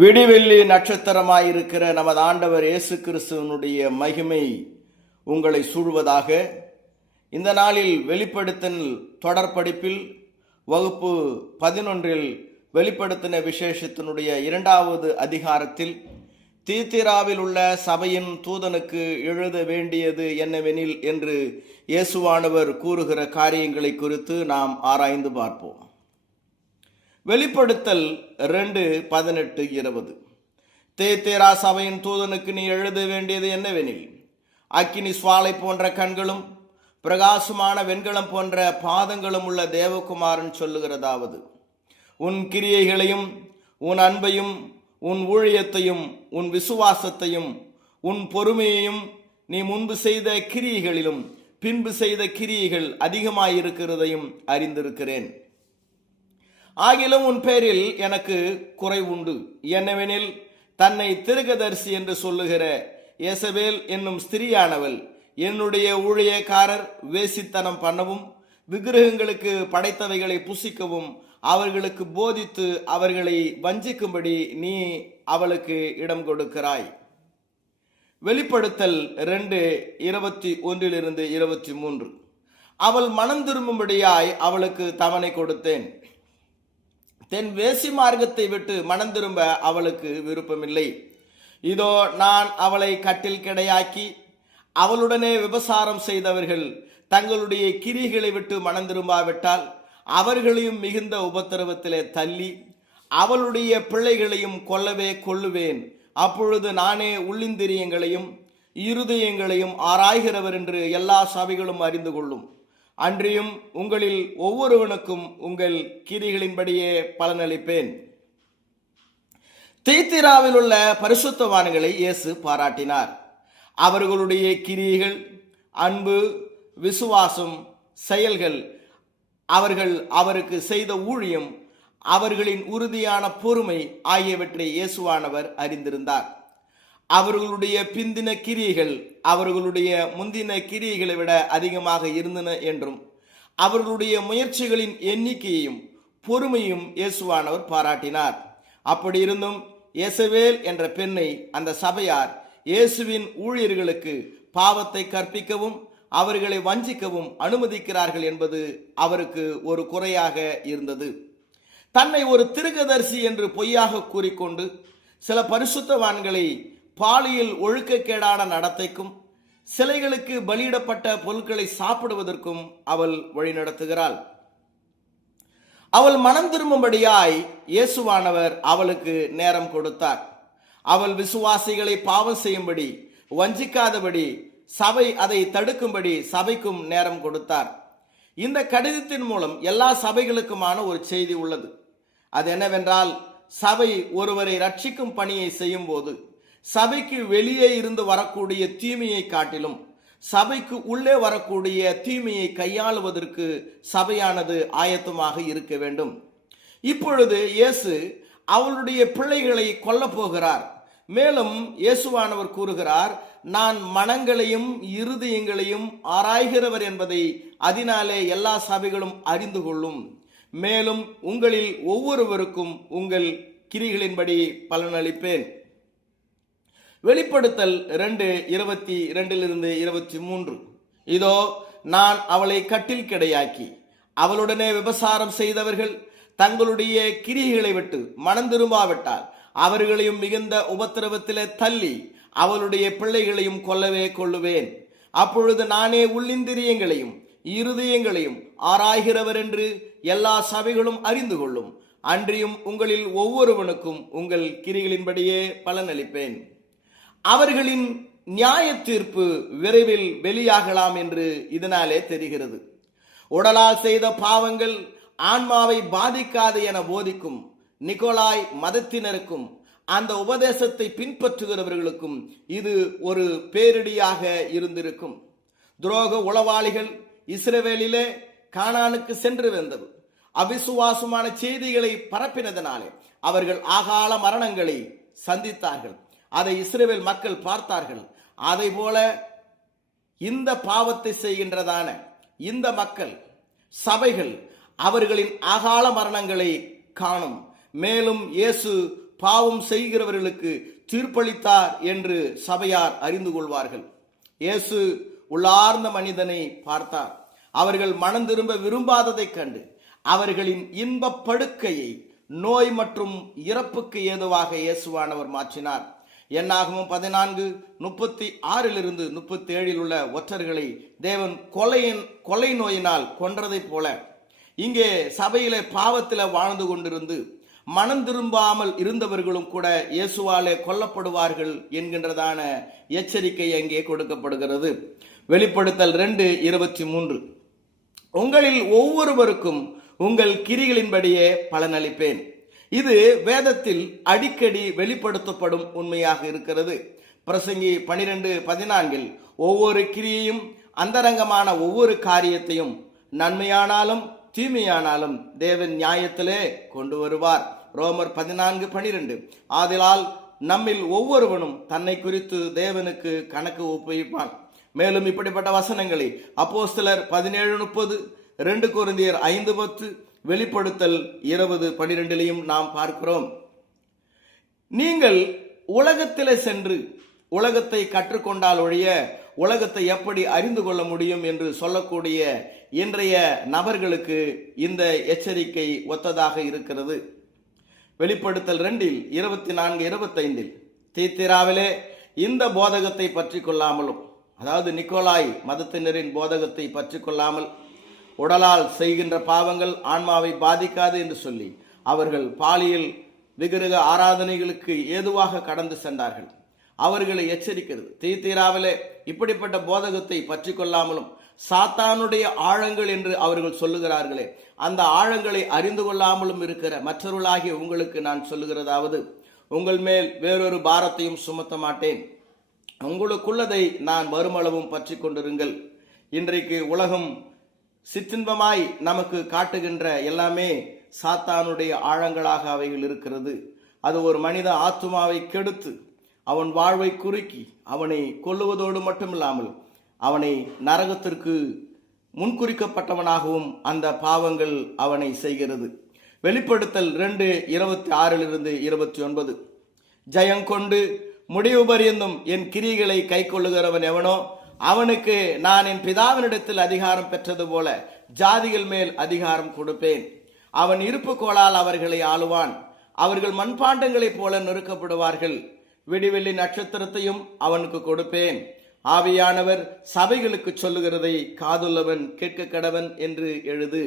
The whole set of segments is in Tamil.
விடிவெள்ளி நட்சத்திரமாயிருக்கிற நமது ஆண்டவர் இயேசு கிறிஸ்துவனுடைய மகிமை உங்களை சூழ்வதாக. இந்த நாளில் வெளிப்படுத்தல் தொடர் படிப்பில் வகுப்பு 11 வெளிப்படுத்தின விசேஷத்தினுடைய 2வது அதிகாரத்தில் தீத்திராவில் உள்ள சபையின் தூதனுக்கு எழுத வேண்டியது என்னவெனில் என்று இயேசுவானவர் கூறுகிற காரியங்களை குறித்து நாம் ஆராய்ந்து பார்ப்போம். வெளிப்படுத்தல் 2:18-20. தேத்தேரா சபையின் தூதனுக்கு நீ எழுத வேண்டியது என்னவெனில், அக்கினி சுவாலை போன்ற கண்களும் பிரகாசமான வெண்கலம் போன்ற பாதங்களும் உள்ள தேவகுமாரன் சொல்லுகிறதாவது, உன் கிரியைகளையும் உன் அன்பையும் உன் ஊழியத்தையும் உன் விசுவாசத்தையும் உன் பொறுமையையும் நீ முன்பு செய்த கிரியைகளிலும் பின்பு செய்த கிரியைகள் அதிகமாயிருக்கிறதையும் அறிந்திருக்கிறேன். ஆகிலும் உன் பேரில் எனக்கு குறை உண்டு. என்னவெனில், தன்னை தீர்க்கதரிசி என்று சொல்லுகிற யேசபேல் என்னும் ஸ்திரியானவள் என்னுடைய ஊழியக்காரர் வேசித்தனம் பண்ணவும் விக்கிரகங்களுக்கு படைத்தவைகளை புசிக்கவும் அவர்களுக்கு போதித்து அவர்களை வஞ்சிக்கும்படி நீ அவளுக்கு இடம் கொடுக்கிறாய். வெளிப்படுத்தல் 2:21-23. அவள் மனம் திரும்பும்படியாய் அவளுக்கு தவணை கொடுத்தேன். தென் வேசி மார்க்கத்தை விட்டு மனம் திரும்ப அவளுக்கு விருப்பமில்லை. இதோ நான் அவளை கட்டில் கிடையாக்கி அவளுடனே விபசாரம் செய்தவர்கள் தங்களுடைய கிரிகளை விட்டு மனம் திரும்பாவிட்டால் அவர்களையும் மிகுந்த உபத்திரவத்திலே தள்ளி அவளுடைய பிள்ளைகளையும் கொல்லவே கொள்ளுவேன். அப்பொழுது நானே உள்ளிந்திரியங்களையும் இருதயங்களையும் ஆராய்கிறவர் என்று எல்லா சபைகளும் அறிந்து கொள்ளும். அன்றியும் உங்களில் ஒவ்வொருவனுக்கும் உங்கள் கிரிகளின்படியே பலனளிப்பேன். தீத்திராவில் உள்ள பரிசுத்தவான்களை இயேசு பாராட்டினார். அவர்களுடைய கிரியைகள், அன்பு, விசுவாசம், செயல்கள், அவர்கள் அவருக்கு செய்த ஊழியம், அவர்களின் உறுதியான பொறுமை ஆகியவற்றை இயேசுவானவர் அறிந்திருந்தார். அவர்களுடைய பிந்தின கிரியைகள் அவர்களுடைய முந்தின கிரியைகளை விட அதிகமாக இருந்தன என்றும் அவர்களுடைய முயற்சிகளின் எண்ணிக்கையையும் பொறுமையும் இயேசுவானவர் பாராட்டினார். அப்படி இருந்தும் யேசபேல் என்ற பெண்ணை அந்த சபையார் இயேசுவின் ஊழியர்களுக்கு பாவத்தை கற்பிக்கவும் அவர்களை வஞ்சிக்கவும் அனுமதிக்கிறார்கள் என்பது அவருக்கு ஒரு குறையாக இருந்தது. தன்னை ஒரு தீர்க்கதரிசி என்று பொய்யாக கூறிக்கொண்டு சில பரிசுத்தவான்களை பாலியல் ஒழுக்கக்கேடான நடத்தைக்கும் சிலைகளுக்கு பலியிடப்பட்ட பொருட்களை சாப்பிடுவதற்கும் அவள் வழிநடத்துகிறாள். அவள் மனம் திரும்பும்படியாய் இயேசுவானவர் அவளுக்கு நேரம் கொடுத்தார். அவள் விசுவாசிகளை பாவம் செய்யும்படி வஞ்சிக்காதபடி சபை அதை தடுக்கும்படி சபைக்கும் நேரம் கொடுத்தார். இந்த கடிதத்தின் மூலம் எல்லா சபைகளுக்குமான ஒரு செய்தி உள்ளது. அது என்னவென்றால், சபை ஒருவரை ரட்சிக்கும் பணியை செய்யும் போது சபைக்கு வெளியே இருந்து வரக்கூடிய தீமையை காட்டிலும் சபைக்கு உள்ளே வரக்கூடிய தீமையை கையாளுவதற்கு சபையானது ஆயத்தமாக இருக்க வேண்டும். இப்பொழுது இயேசு அவளுடைய பிள்ளைகளை கொல்ல போகிறார். மேலும் இயேசுவானவர் கூறுகிறார், நான் மனங்களையும் இருதயங்களையும் ஆராய்கிறவர் என்பதை அதனாலே எல்லா சபைகளும் அறிந்து கொள்ளும். மேலும் உங்களில் ஒவ்வொருவருக்கும் உங்கள் கிரிகளின்படி பலனளிப்பேன். வெளிப்படுத்தல் 2:22-23. இதோ நான் அவளை கட்டில் கிடையாக்கி அவளுடனே விபசாரம் செய்தவர்கள் தங்களுடைய கிரியைகளை விட்டு மனம் திரும்பாவிட்டால் அவர்களையும் மிகுந்த உபத்திரவத்திலே தள்ளி அவளுடைய பிள்ளைகளையும் கொல்லவே கொள்ளுவேன். அப்பொழுது நானே உள்ளிந்திரியங்களையும் இருதயங்களையும் ஆராய்கிறவர் என்று எல்லா சபைகளும் அறிந்து கொள்ளும். அன்றியும் உங்களில் ஒவ்வொருவனுக்கும் உங்கள் கிரிகளின்படியே பலனளிப்பேன். அவர்களின் நியாய தீர்ப்பு விரைவில் வெளியாகலாம் என்று இதனாலே தெரிகிறது. உடலால் செய்த பாவங்கள் ஆன்மாவை பாதிக்காது என போதிக்கும் நிக்கோலாய் மதத்தினருக்கும் அந்த உபதேசத்தை பின்பற்றுகிறவர்களுக்கும் இது ஒரு பேரிடியாக இருந்திருக்கும். துரோக உளவாளிகள் இஸ்ரவேலிலே கானானுக்கு சென்று வந்தது அவிசுவாசமான செய்திகளை பரப்பினதனாலே அவர்கள் ஆகால மரணங்களை சந்தித்தார்கள். அதை இஸ்ரவேல் மக்கள் பார்த்தார்கள். அதை போல இந்த பாவத்தை செய்கின்றதான இந்த மக்கள் சபைகள் அவர்களின் அகால மரணங்களை காணும். மேலும் இயேசு பாவம் செய்கிறவர்களுக்கு தீர்ப்பளித்தார் என்று சபையார் அறிந்து கொள்வார்கள். இயேசு உள்ளார்ந்த மனிதனை பார்த்தார். அவர்கள் மனம் திரும்ப விரும்பாததைக் கண்டு அவர்களின் இன்பப் படுக்கையை நோய் மற்றும் இறப்புக்கு ஏதுவாக இயேசுவானவர் மாற்றினார். என்னாகமம் 14:36 37 உள்ள ஒற்றர்களை தேவன் கொலை நோயினால் கொன்றதைப் போல இங்கே சபையிலே பாவத்தில வாழ்ந்து கொண்டிருந்து மனம் திரும்பாமல் இருந்தவர்களும் கூட இயேசுவாலே கொல்லப்படுவார்கள் என்கின்றதான எச்சரிக்கை அங்கே கொடுக்கப்படுகிறது. வெளிப்படுத்தல் 2:23 உங்களில் ஒவ்வொருவருக்கும் உங்கள் கிரிகளின்படியே பலனளிப்பேன். இது வேதத்தில் அடிக்கடி வெளிப்படுத்தப்படும் உண்மையாக இருக்கிறது. பிரசங்கி 12:14 ஒவ்வொரு கிரியையும் அந்தரங்கமான ஒவ்வொரு காரியத்தையும் நன்மையானாலும் தீமையானாலும் தேவன் நியாயத்திலே கொண்டு வருவார். ரோமர் 14:12 ஆதலால் நம்மில் ஒவ்வொருவனும் தன்னை குறித்து தேவனுக்கு கணக்கு ஒப்புவிப்பான். மேலும் இப்படிப்பட்ட வசனங்களை அப்போஸ்தலர் 17:30, 2 கொரிந்தியர் 5:10, வெளிப்படுத்தல் 20:12 நாம் பார்க்கிறோம். நீங்கள் உலகத்திலே சென்று உலகத்தை கற்றுக்கொண்டால் ஒழிய உலகத்தை எப்படி அறிந்து கொள்ள முடியும் என்று சொல்லக்கூடிய இன்றைய நபர்களுக்கு இந்த எச்சரிக்கை ஒத்ததாக இருக்கிறது. வெளிப்படுத்தல் 2:24-25 தீத்திராவிலே இந்த போதகத்தை பற்றி கொள்ளாமலும், அதாவது நிக்கோலாய் மதத்தினரின் போதகத்தை பற்றி கொள்ளாமல் உடலால் செய்கின்ற பாவங்கள் ஆன்மாவை பாதிக்காது என்று சொல்லி அவர்கள் பாலியல் விக்கிரக ஆராதனைகளுக்கு ஏதுவாக கடந்து சென்றார்கள். அவர்களை எச்சரிக்கிறது. தீத்திராவிலே இப்படிப்பட்ட போதகத்தை பற்றி கொள்ளாமலும் சாத்தானுடைய ஆழங்கள் என்று அவர்கள் சொல்லுகிறார்களே, அந்த ஆழங்களை அறிந்து கொள்ளாமலும் இருக்கிற மற்றவர்களாகிய உங்களுக்கு நான் சொல்லுகிறதாவது, உங்கள் மேல் வேறொரு பாரத்தையும் சுமத்த மாட்டேன். உங்களுக்குள்ளதை நான் வருமளவும் பற்றி கொண்டிருங்கள். இன்றைக்கு உலகம் சிற்றின்பமாய் நமக்கு காட்டுகின்ற எல்லாமே சாத்தானுடைய ஆழங்களாக அவைகள் இருக்கிறது. அது ஒரு மனித ஆத்துமாவை கெடுத்து அவன் வாழ்வை குறுக்கி அவனை கொல்லுவதோடு மட்டுமில்லாமல் அவனை நரகத்திற்கு முன்குறிக்கப்பட்டவனாகவும் அந்த பாவங்கள் அவனை செய்கிறது. வெளிப்படுத்தல் 2:26-29 ஜெயங்கொண்டு முடிவு பரியந்தும் என் கிரியைகளை கை கொள்ளுகிறவன் எவனோ அவனுக்கு நான் என் பிதாவினிடத்தில் அதிகாரம் பெற்றது போல ஜாதிகள் மேல் அதிகாரம் கொடுப்பேன். அவன் இருப்பு கோலால் அவர்களை ஆளுவான். அவர்கள் மண்பாண்டங்களைப் போல நொறுக்கப்படுவார்கள். விடிவெள்ளி நட்சத்திரத்தையும் அவனுக்கு கொடுப்பேன். ஆவியானவர் சபைகளுக்கு சொல்லுகிறதை காதுள்ளவன் கேட்க கடவன் என்று எழுது.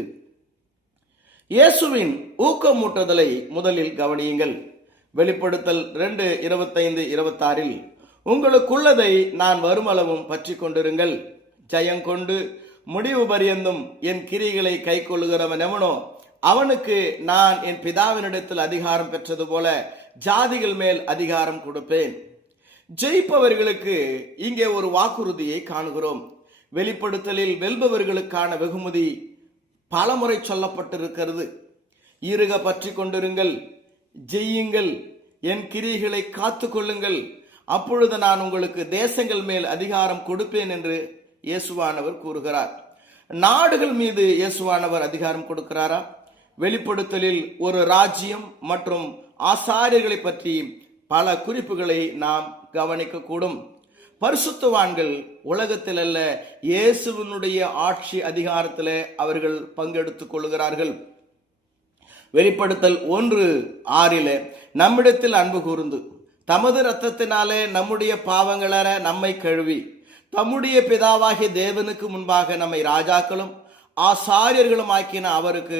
இயேசுவின் ஊக்கமூட்டுதலை முதலில் கவனியுங்கள். வெளிப்படுத்தல் 2:25-26 உங்களுக்குள்ளதை நான் வருமளவும் பற்றி கொண்டிருங்கள். ஜெயங்கொண்டு முடிவு பரியந்தும் என் கிரிகளை கை கொள்ளுகிறவன் எவனோ அவனுக்கு நான் என் பிதாவினிடத்தில் அதிகாரம் பெற்றது போல ஜாதிகள் மேல் அதிகாரம் கொடுப்பேன். ஜெயிப்பவர்களுக்கு இங்கே ஒரு வாக்குறுதியை காணுகிறோம். வெளிப்படுத்தலில் வெல்பவர்களுக்கான வெகுமதி பலமுறை சொல்லப்பட்டிருக்கிறது. இருக பற்றி கொண்டிருங்கள், ஜெயியுங்கள், என் கிரியைகளை காத்து கொள்ளுங்கள், அப்பொழுது நான் உங்களுக்கு தேசங்கள் மேல் அதிகாரம் கொடுப்பேன் என்று இயேசுவானவர் கூறுகிறார். நாடுகள் மீது இயேசுவானவர் அதிகாரம் கொடுக்கிறாரா? வெளிப்படுத்தலில் ஒரு ராஜ்யம் மற்றும் ஆசாரியர்களை பற்றி பல குறிப்புகளை நாம் கவனிக்க கூடும். பரிசுத்தவான்கள் உலகத்தில் அல்ல, இயேசுவினுடைய ஆட்சி அதிகாரத்தில் அவர்கள் பங்கெடுத்துக் கொள்கிறார்கள். வெளிப்படுத்தல் 1:6 நம்மிடத்தில் அன்பு கூர்ந்து தமது இரத்தத்தினாலே நம்முடைய பாவங்களற நம்மை கழுவி தம்முடைய பிதாவாகிய தேவனுக்கு முன்பாக நம்மை ராஜாக்களும் ஆசாரியர்களும் ஆக்கின அவருக்கு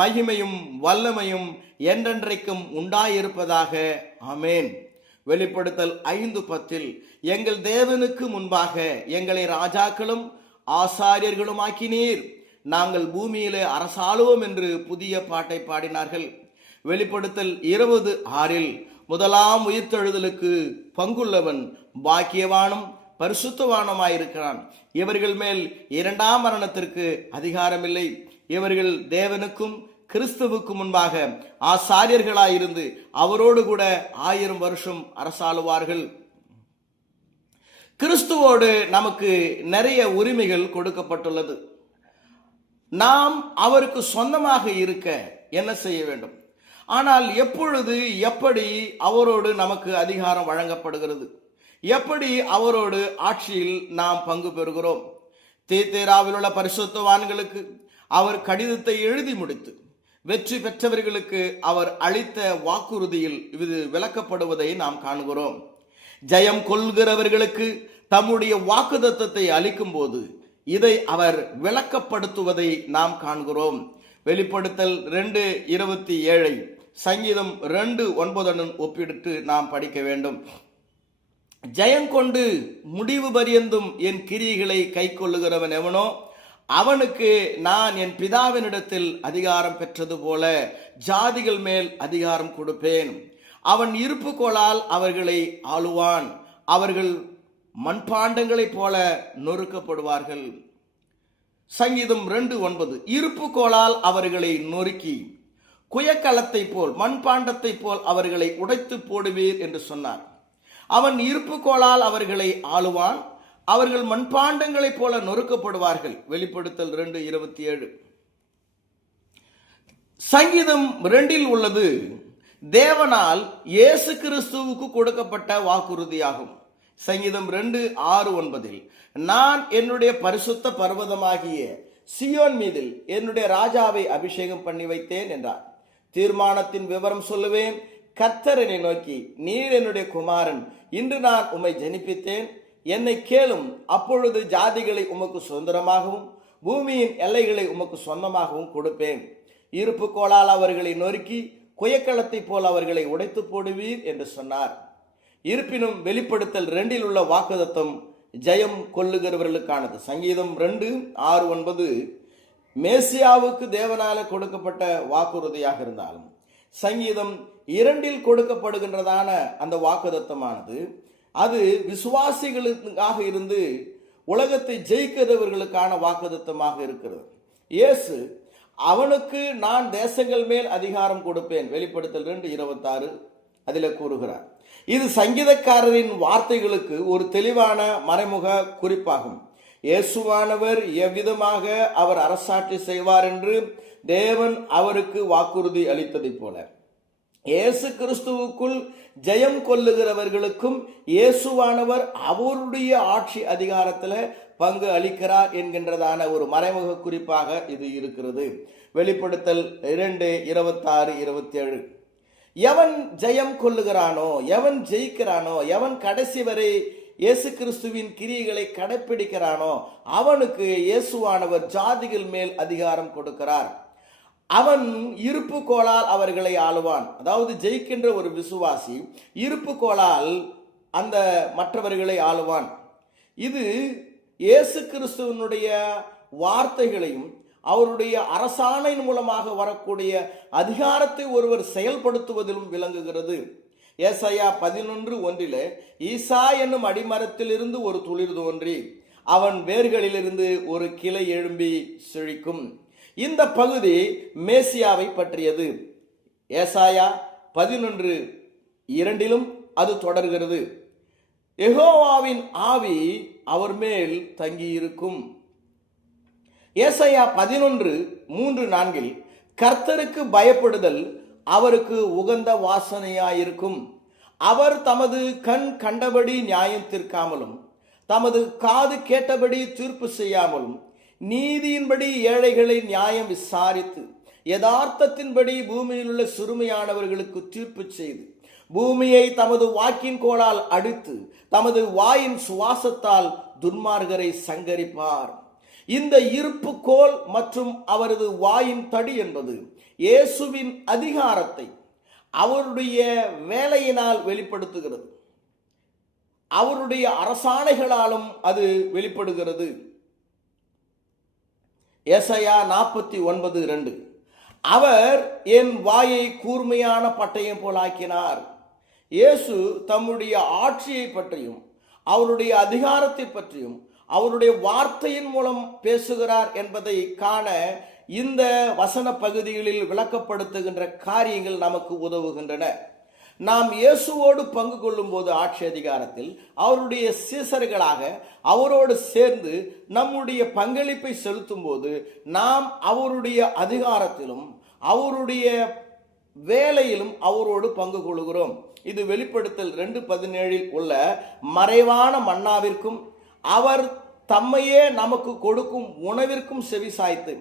மகிமையும் வல்லமையும் என்றென்றைக்கும் உண்டாயிருப்பதாக. ஆமேன். வெளிப்படுத்தல் 5:10 எங்கள் தேவனுக்கு முன்பாக எங்களை ராஜாக்களும் ஆசாரியர்களும் ஆக்கினீர், நாங்கள் பூமியிலே அரசாளுவோம் என்று புதிய பாட்டை பாடினார்கள். வெளிப்படுத்தல் 20:6 முதலாம் உயிர்த்தெழுதலுக்கு பங்குள்ளவன் பாக்கியவானும் பரிசுத்தவானுமாயிருக்கிறான். இவர்கள் மேல் இரண்டாம் மரணத்திற்கு அதிகாரமில்லை. இவர்கள் தேவனுக்கும் கிறிஸ்துவுக்கு முன்பாக ஆசாரியர்களாயிருந்து அவரோடு கூட 1000 வருஷம் அரசாளுவார்கள். கிறிஸ்துவோடு நமக்கு நிறைய உரிமைகள் கொடுக்கப்பட்டுள்ளது. நாம் அவருக்கு சொந்தமாக இருக்க என்ன செய்ய வேண்டும்? ஆனால் எப்பொழுது எப்படி அவரோடு நமக்கு அதிகாரம் வழங்கப்படுகிறது? எப்படி அவரோடு ஆட்சியில் நாம் பங்கு பெறுகிறோம்? தீத்தேராவில் உள்ள பரிசுத்தவான்களுக்கு அவர் கடிதத்தை எழுதி முடித்து வெற்றி பெற்றவர்களுக்கு அவர் அளித்த வாக்குறுதியில் இது விளக்கப்படுவதை நாம் காண்கிறோம். ஜெயம் கொள்கிறவர்களுக்கு தம்முடைய வாக்குத்தத்தத்தை அளிக்கும் போது இதை அவர் விளக்கப்படுத்துவதை நாம் காண்கிறோம். வெளிப்படுத்தல் 2:27 சங்கீதம் 2:9 ஒப்பிட்டு நாம் படிக்க வேண்டும். ஜெயங்கொண்டு முடிவு பரியந்தும் என் கிரியைகளை கை கொள்ளுகிறவன் எவனோ அவனுக்கு நான் என் பிதாவினிடத்தில் அதிகாரம் பெற்றது போல ஜாதிகள் மேல் அதிகாரம் கொடுப்பேன். அவன் இருப்புக்கோளால் அவர்களை ஆளுவான். அவர்கள் மண்பாண்டங்களைப் போல நொறுக்கப்படுவார்கள். சங்கீதம் 2:9 இருப்புக்கோளால் அவர்களை நொறுக்கி குயக்கலத்தை போல் மண்பாண்டத்தை போல் அவர்களை உடைத்து போடுவீர் என்று சொன்னார். அவன் இருப்புக்கோளால் அவர்களை ஆளுவான். அவர்கள் மண்பாண்டங்களைப் போல நொறுக்கப்படுவார்கள். வெளிப்படுத்தல் 2:27. சங்கீதம் 2 உள்ளது தேவனால் இயேசு கிறிஸ்துவுக்கு கொடுக்கப்பட்ட வாக்குறுதியாகும். சங்கீதம் 2:6-9 நான் என்னுடைய பரிசுத்த பர்வதமாகிய சியோன் மீதில் என்னுடைய ராஜாவை அபிஷேகம் பண்ணி வைத்தேன் என்றார். தீர்மானத்தின் விவரம் சொல்லுவேன். கர்த்தர் என்னை நோக்கி, நீர் என்னுடைய குமாரன், இன்று நான் உம்மை ஜனிப்பித்தேன், என்னை கேளும், அப்பொழுது ஜாதிகளை உமக்கு சுதந்திரமாகவும் பூமியின் எல்லைகளை உமக்கு சொந்தமாகவும் கொடுப்பேன். இருப்புக்கோளால் அவர்களை நொறுக்கி குயக்களத்தை போல் அவர்களை உடைத்து போடுவீர் என்று சொன்னார். இருப்பினும் வெளிப்படுத்தல் 2 உள்ள வாக்குத்தத்தம் ஜெயம் கொள்ளுகிறவர்களுக்கானது. சங்கீதம் 2:6-9 மேசியாவுக்கு தேவனால கொடுக்கப்பட்ட வாக்குறுதியாக இருந்தாலும் சங்கீதம் 2 கொடுக்கப்படுகின்றதான அந்த வாக்குத்தத்தமானது அது விசுவாசிகளுக்காக இருந்து உலகத்தை ஜெயிக்கிறவர்களுக்கான வாக்குத்தத்தமாக இருக்கிறது. இயேசு அவனுக்கு நான் தேசங்கள் மேல் அதிகாரம் கொடுப்பேன் வெளிப்படுத்தல் 2:26 அதில் கூறுகிறார். இது சங்கீதக்காரரின் வார்த்தைகளுக்கு ஒரு தெளிவான மறைமுக குறிப்பாகும். இயேசுவானவர் எவ்விதமாக அவர் அரசாட்சி செய்வார் என்று தேவன் அவருக்கு வாக்குறுதி அளித்ததை போல இயேசு கிறிஸ்துவுக்குள் ஜெயம் கொள்ளுகிறவர்களுக்கும் இயேசுவானவர் அவருடைய ஆட்சி அதிகாரத்தில் பங்கு அளிக்கிறார் என்கின்றதான ஒரு மறைமுக குறிப்பாக இது இருக்கிறது. வெளிப்படுத்தல் 2:26-27 எவன் ஜெயம் கொள்ளுகிறானோ, எவன் ஜெயிக்கிறானோ, எவன் கடைசி வரை இயேசு கிறிஸ்துவின் கிரியைகளை கடைப்பிடிக்கிறானோ அவனுக்கு இயேசுவானவர் ஜாதிகள் மேல் அதிகாரம் கொடுக்கிறார். அவன் இருப்புக்கோளால் அவர்களை ஆளுவான். அதாவது ஜெயிக்கின்ற ஒரு விசுவாசி இருப்புக்கோளால் அந்த மற்றவர்களை ஆளுவான். இது இயேசு கிறிஸ்துவனுடைய வார்த்தைகளையும் அவருடைய அரசாணையின் மூலமாக வரக்கூடிய அதிகாரத்தை ஒருவர் செயல்படுத்துவதிலும் விளங்குகிறது. ஏசாயா 11:1 ஈசா என்னும் அடிமரத்திலிருந்து ஒரு துளிர் தோன்றி அவன் வேர்களிலிருந்து ஒரு கிளை எழும்பி செழிக்கும். இந்த பகுதி மேசியாவை பற்றியது. ஏசாயா 11:2 அது தொடர்கிறது. யெகோவாவின் ஆவி அவர் மேல் தங்கியிருக்கும். ஏசாயா 11:3-4 கர்த்தருக்கு பயப்படுதல் அவருக்கு உகந்த வாசனையாயிருக்கும். அவர் தமது கண் கண்டபடி நியாயம் தீர்க்காமலும் தமது காது கேட்டபடி தீர்ப்பு செய்யாமலும் நீதியின்படி ஏழைகளை நியாயம் விசாரித்து யதார்த்தத்தின்படி பூமியில் உள்ள சிறுமையானவர்களுக்கு தீர்ப்பு செய்து பூமியை தமது வாக்கின் கோலால் அடித்து தமது வாயின் சுவாசத்தால் துன்மார்கரை சங்கரிப்பார். இந்த இருப்பு கோல் மற்றும் அவரது வாயின் தடி என்பது இயேசுவின் அதிகாரத்தை அவருடைய வேலையினால் வெளிப்படுத்துகிறது. அவருடைய அரசாணைகளாலும் அது வெளிப்படுகிறது. ஏசாயா 49:2 அவர் என் வாயை கூர்மையான பட்டயம் போல் ஆக்கினார். இயேசு தம்முடைய ஆட்சியை பற்றியும் அவருடைய அதிகாரத்தை பற்றியும் அவருடைய வார்த்தையின் மூலம் பேசுகிறார் என்பதை காண இந்த வசன பகுதிகளில் விளக்கப்படுத்துகின்ற காரியங்கள் நமக்கு உதவுகின்றன. நாம் இயேசுவோடு பங்கு கொள்ளும் போது ஆட்சி அதிகாரத்தில் அவருடைய சீசர்களாக அவரோடு சேர்ந்து நம்முடைய பங்களிப்பை செலுத்தும் போது நாம் அவருடைய அதிகாரத்திலும் அவருடைய வேலையிலும் அவரோடு பங்கு கொள்கிறோம். இது வெளிப்படுத்தல் 2:17 உள்ள மறைவான மன்னாவிற்கும் அவர் தம்மையே நமக்கு கொடுக்கும் உணவிற்கும் செவிசாய்த்து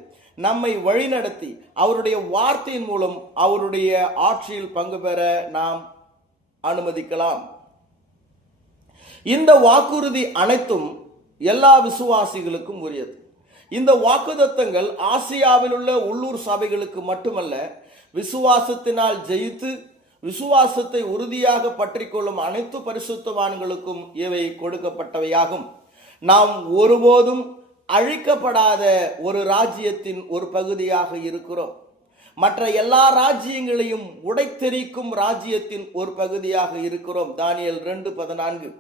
நம்மை வழிநடத்தி அவருடைய வார்த்தையின் மூலம் அவருடைய ஆட்சியில் பங்கு பெற நாம் அனுமதிக்கலாம். இந்த வாக்குறுதி அனைத்தும் எல்லா விசுவாசிகளுக்கும் உரியது. இந்த வாக்குத்தத்தங்கள் ஆசியாவில் உள்ள உள்ளூர் சபைகளுக்கு மட்டுமல்ல, விசுவாசத்தினால் ஜெயித்து விசுவாசத்தை உறுதியாக பற்றி கொள்ளும் அனைத்து பரிசுத்தவான்களுக்கும் இவை கொடுக்கப்பட்டவையாகும். நாம் ஒருபோதும் அழிக்கப்படாத ஒரு ராஜ்யத்தின் ஒரு பகுதியாக இருக்கிறோம். மற்ற எல்லா ராஜ்யங்களையும் உடைத்தெறிக்கும் ராஜ்யத்தின் ஒரு பகுதியாக இருக்கிறோம். தானியேல் 2:14.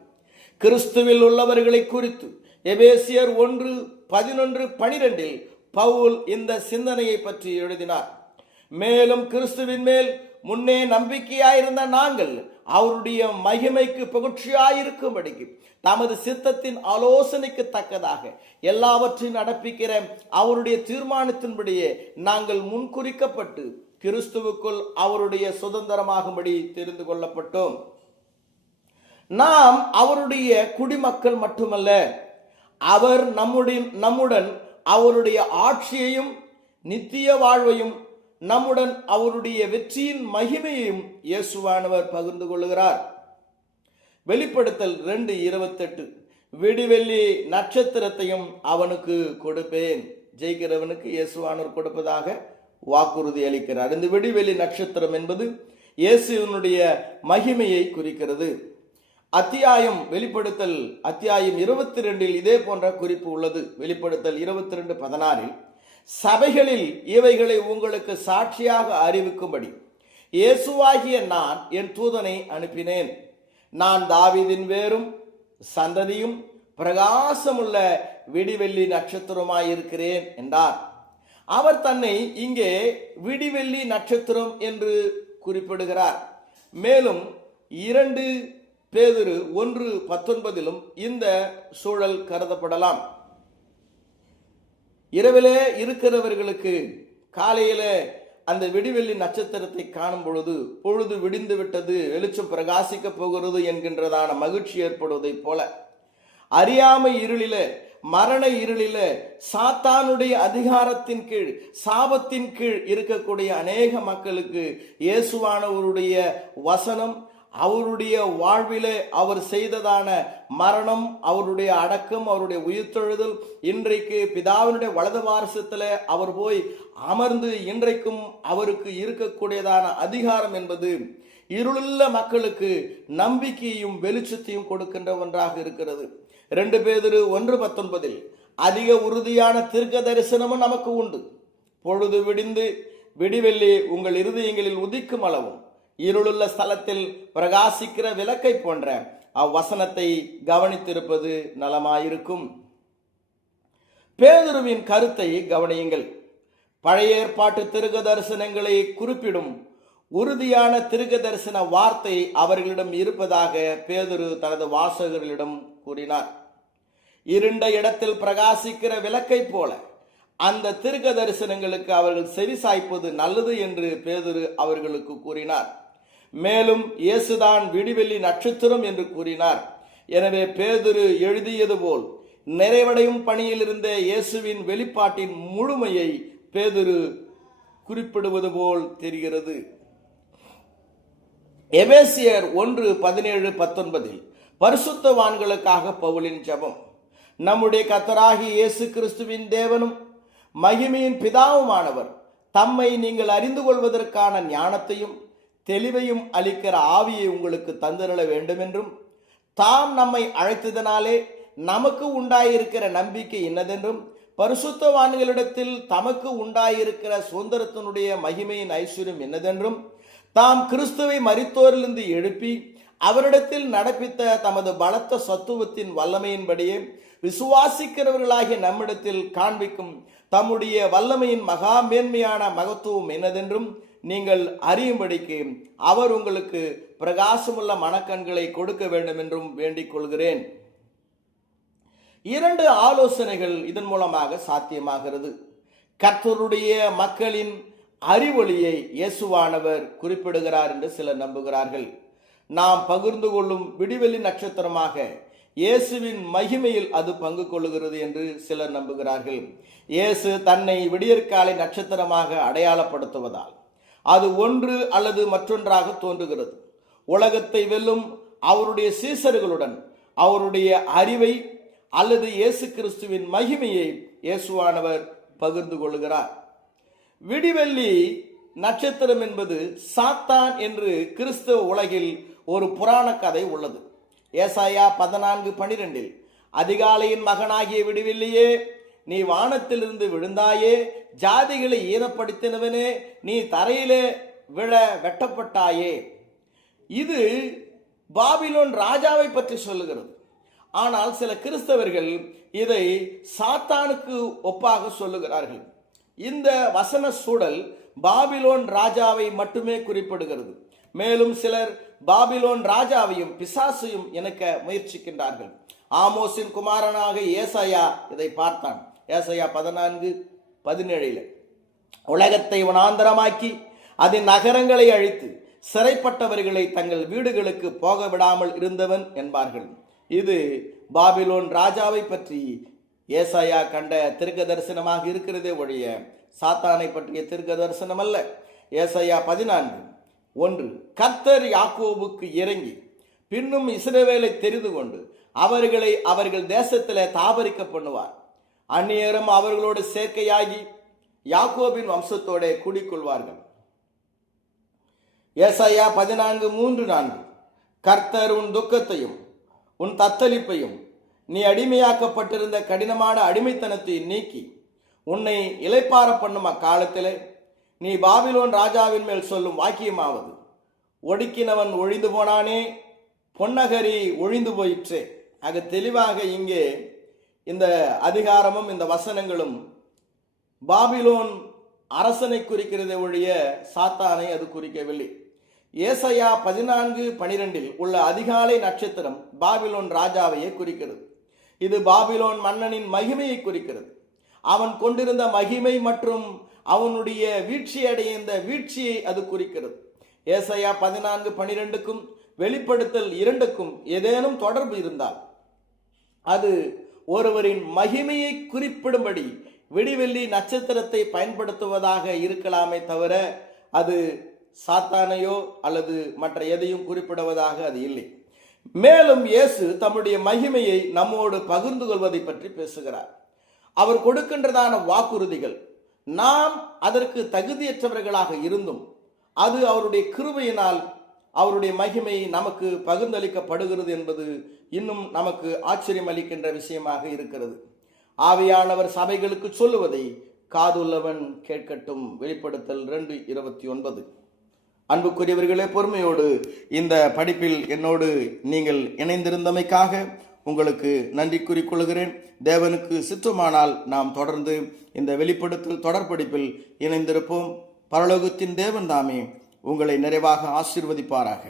கிறிஸ்துவில் உள்ளவர்களை குறித்து எபேசியர் 1:11-12 பவுல் இந்த சிந்தனையை பற்றி எழுதினார். மேலும் கிறிஸ்துவின் மேல் முன்னே நம்பிக்கையாயிருந்த நாங்கள் அவருடைய மகிமைக்கு புகழ்ச்சியாயிருக்கும்படிக்கு தமது சித்தத்தின் ஆலோசனைக்கு தக்கதாக எல்லாவற்றையும் நடப்பிக்கிற அவருடைய தீர்மானத்தின்படியே நாங்கள் முன்குறிக்கப்பட்டு கிறிஸ்துவுக்குள் அவருடைய சுதந்திரமாகும்படி தெரிந்து கொள்ளப்பட்டோம். நாம் அவருடைய குடிமக்கள் மட்டுமல்ல, அவர் நம்முடன் அவருடைய ஆட்சியையும் நித்திய வாழ்வையும் நம்முடன் அவருடைய வெற்றியின் மகிமையையும் இயேசுவானவர் பகிர்ந்து கொள்கிறார். வெளிப்படுத்தல் 2:28 விடிவெள்ளி நட்சத்திரத்தையும் அவனுக்கு கொடுப்பேன். ஜெயிக்கிறவனுக்கு இயேசுவானவர் கொடுப்பதாக வாக்குறுதி அளிக்கிறார். இந்த விடிவெள்ளி நட்சத்திரம் என்பது இயேசுவினுடைய மகிமையை குறிக்கிறது. வெளிப்படுத்தல் அத்தியாயம் 22 இதே போன்ற குறிப்பு உள்ளது. வெளிப்படுத்தல் 22:16 சபைகளில் இவைகளை உங்களுக்கு சாட்சியாக அறிவிக்கும்படி இயேசுவாகிய நான் என் தூதனை அனுப்பினேன். நான் தாவீதின் வேரும் சந்ததியும் பிரகாசமுள்ள விடிவெள்ளி நட்சத்திரமாயிருக்கிறேன் என்றார். அவர் தன்னை இங்கே விடிவெள்ளி நட்சத்திரம் என்று குறிப்பிடுகிறார். மேலும் 2 பேதுரு 1:19 இந்த சூழல் கருதப்படலாம். இரவிலே இருக்கிறவர்களுக்கு காலையில அந்த விடிவெள்ளி நட்சத்திரத்தை காணும் பொழுது பொழுது விடிந்து விட்டது, வெளிச்சம் பிரகாசிக்க போகிறது என்கின்றதான மகிழ்ச்சி ஏற்படுவதை போல அறியாமை இருளில, மரண இருளில, சாத்தானுடைய அதிகாரத்தின் கீழ், சாபத்தின் கீழ் இருக்கக்கூடிய அநேக மக்களுக்கு இயேசுவானவருடைய வசனம், அவருடைய வாழ்விலே அவர் செய்ததான மரணம், அவருடைய அடக்கம், அவருடைய உயிர்த்தெழுதல், இன்றைக்கு பிதாவினுடைய வலது வாரிசத்தில் அவர் போய் அமர்ந்து இன்றைக்கும் அவருக்கு இருக்கக்கூடியதான அதிகாரம் என்பது இருளுள்ள மக்களுக்கு நம்பிக்கையும் வெளிச்சத்தையும் கொடுக்கின்ற ஒன்றாக இருக்கிறது. 2 பேதுரு 1:19 அதிக உறுதியான தீர்க்க தரிசனமும் நமக்கு உண்டு. பொழுது விடிந்து விடிவெள்ளி உங்கள் இருதயங்களில் உதிக்கும் அளவும் இருளுள்ள ஸ்தலத்தில் பிரகாசிக்கிற விளக்கை போன்ற அவ்வசனத்தை கவனித்திருப்பது நலமாயிருக்கும். பேதுருவின் கருத்தை கவனியுங்கள். பழைய ஏற்பாட்டு தீர்க்க தரிசனங்களை குறிப்பிடும் உறுதியான தீர்க்க தரிசன வார்த்தை அவர்களிடம் இருப்பதாக பேதுரு தனது வாசகர்களிடம் கூறினார். இருண்ட இடத்தில் பிரகாசிக்கிற விளக்கை போல அந்த தீர்க்க தரிசனங்களுக்கு அவர்கள் செவி சாய்ப்பது நல்லது என்று பேதுரு அவர்களுக்கு கூறினார். மேலும் இயேசுதான் விடிவெள்ளி நட்சத்திரம் என்று கூறினார். எனவே பேதுரு எழுதியது போல் நிறைவடையும் பணியில் இருந்த இயேசுவின் வெளிப்பாட்டின் முழுமையை பேதுரு குறிப்பிடுவது போல் தெரிகிறது. எபேசியர் 1:17-19 பரிசுத்தவான்களுக்காக பவுலின் ஜெபம். நம்முடைய கர்த்தராகிய இயேசு கிறிஸ்துவின் தேவனும் மகிமையின் பிதாவுமானவர் தம்மை நீங்கள் அறிந்து கொள்வதற்கான ஞானத்தையும் தெளிவையும் அளிக்கிற ஆவியை உங்களுக்கு தந்திரள வேண்டும் என்றும், தாம் நம்மை அழைத்ததனாலே நமக்கு உண்டாயிருக்கிற நம்பிக்கை என்னதென்றும், பரிசுத்தவான்களிடத்தில் தமக்கு உண்டாயிருக்கிற சுதந்திரத்தினுடைய மகிமையின் ஐஸ்வர்யம் என்னதென்றும், தாம் கிறிஸ்துவை மரித்தோரிலிருந்து எழுப்பி அவரிடத்தில் நடப்பித்த தமது பலத்த சத்துவத்தின் வல்லமையின்படியே விசுவாசிக்கிறவர்களாகிய நம்மிடத்தில் காண்பிக்கும் தம்முடைய வல்லமையின் மகா மேன்மையான மகத்துவம் என்னதென்றும் நீங்கள் அறியும்படிக்கு அவர் உங்களுக்கு பிரகாசமுள்ள மனக்கண்களை கொடுக்க வேண்டும் என்றும் வேண்டிக் கொள்கிறேன். 2 ஆலோசனைகள் இதன் மூலமாக சாத்தியமாகிறது. கர்த்தருடைய மக்களின் அறிவொளியை இயேசுவானவர் குறிப்பிடுகிறார் என்று சிலர் நம்புகிறார்கள். நாம் பகிர்ந்து கொள்ளும் விடிவெள்ளி நட்சத்திரமாக இயேசுவின் மகிமையில் அது பங்கு கொள்ளுகிறது என்று சிலர் நம்புகிறார்கள். இயேசு தன்னை விடியற்காலை நட்சத்திரமாக அடையாளப்படுத்துவதால் அது ஒன்று அல்லது மற்றொன்றாக தோன்றுகிறது. உலகத்தை வெல்லும் அவருடைய சீசர்களுடன் அவருடைய அறிவை அல்லது இயேசு கிறிஸ்துவின் மகிமையை இயேசுவானவர் பகிர்ந்து கொள்கிறார். விடிவெள்ளி நட்சத்திரம் என்பது சாத்தான் என்று கிறிஸ்தவ உலகில் ஒரு புராண கதை உள்ளது. ஏசாயா 14:12 அதிகாலையின் மகனாகிய விடிவெள்ளியே, நீ வானத்திலிருந்து விழுந்தாயே, ஜாதிகளை ஈனப்படுத்தினவனே, நீ தரையிலே விழ வெட்டப்பட்டாயே. இது பாபிலோன் ராஜாவை பற்றி சொல்லுகிறது. ஆனால் சில கிறிஸ்தவர்கள் இதை சாத்தானுக்கு ஒப்பாக சொல்லுகிறார்கள். இந்த வசன சூழல் பாபிலோன் ராஜாவை மட்டுமே குறிப்பிடுகிறது. மேலும் சிலர் பாபிலோன் ராஜாவையும் பிசாசையும் இணைக்க முயற்சிக்கின்றார்கள். ஆமோஸின் குமாரனாக ஏசாயா இதை பார்த்தான். ஏசாயா 14:17 உலகத்தை வனாந்தரமாக்கி அதன் நகரங்களை அழித்து சிறைப்பட்டவர்களை தங்கள் வீடுகளுக்கு போக விடாமல் இருந்தவன் என்பார்கள். இது பாபிலோன் ராஜாவை பற்றி ஏசாயா கண்ட தீர்க்க தரிசனமாக இருக்கிறதே ஒழிய சாத்தானை பற்றிய தீர்க்க தரிசனம் அல்ல. ஏசாயா 14:1 கர்த்தர் யாக்கோபுக்கு இறங்கி பின்னும் இஸ்ரவேலை தெரிந்து கொண்டு அவர்களை அவர்கள் தேசத்திலே தாபரிக்க பண்ணுவார். அந்நியரும் அவர்களோடு சேர்க்கையாகி யாக்கோபின் வம்சத்தோட கூடிக்கொள்வார்கள். ஏசாயா 14:3-4 கர்த்தர் உன் துக்கத்தையும் உன் தத்தளிப்பையும் நீ அடிமையாக்கப்பட்டிருந்த கடினமான அடிமைத்தனத்தை நீக்கி உன்னை இளைப்பார பண்ணும் அக்காலத்திலே நீ பாபிலோன் ராஜாவின் மேல் சொல்லும் வாக்கியமாவது, ஒடுக்கினவன் ஒழிந்து போனானே, பொன்னகரி ஒழிந்து போயிற்றே. ஆக தெளிவாக இங்கே இந்த அதிகாரமும் இந்த வசனங்களும் பாபிலோன் அரசனை குறிக்கிறதை ஒழிய சாத்தானை அது குறிக்கவில்லை. ஏசாயா 14:12 உள்ள அதிகாலை நட்சத்திரம் பாபிலோன் ராஜாவையே குறிக்கிறது. இது பாபிலோன் மன்னனின் மகிமையை குறிக்கிறது. அவன் கொண்டிருந்த மகிமை மற்றும் அவனுடைய வீழ்ச்சி அடைந்த வீழ்ச்சியை அது குறிக்கிறது. ஏசாயா 14:12க்கும் வெளிப்படுத்தல் 2க்கும் ஏதேனும் தொடர்பு இருந்தால் அது ஒருவரின் மகிமையை குறிப்பிடும்படி விடிவெள்ளி நட்சத்திரத்தை பயன்படுத்துவதாக இருக்கலாமே தவிர அது சாத்தானையோ அல்லது மற்ற எதையும் குறிப்பிடுவதாக அது இல்லை. மேலும் இயேசு தம்முடைய மகிமையை நம்மோடு பகிர்ந்து கொள்வதை பற்றி பேசுகிறார். அவர் கொடுக்கின்றதான வாக்குறுதிகள் நாம் அதற்கு தகுதியற்றவர்களாக இருந்தும் அது அவருடைய கிருபையினால் அவருடைய மகிமை நமக்கு பகிர்ந்தளிக்கப்படுகிறது என்பது இன்னும் நமக்கு ஆச்சரியம் அளிக்கின்ற விஷயமாக இருக்கிறது. ஆவியானவர் சபைகளுக்கு சொல்லுவதை காதுள்ளவன் கேட்கட்டும். வெளிப்படுத்தல் 2:29. அன்புக்குரியவர்களே, பொறுமையோடு இந்த படிப்பில் என்னோடு நீங்கள் இணைந்திருந்தமைக்காக உங்களுக்கு நன்றி கூறிக்கொள்கிறேன். தேவனுக்கு சித்தமானால் நாம் தொடர்ந்து இந்த வெளிப்படுத்தல் தொடர்படிப்பில் இணைந்திருப்போம். பரலோகத்தின் தேவன் தாமே உங்களை நிறைவாக ஆசீர்வதிப்பாராக.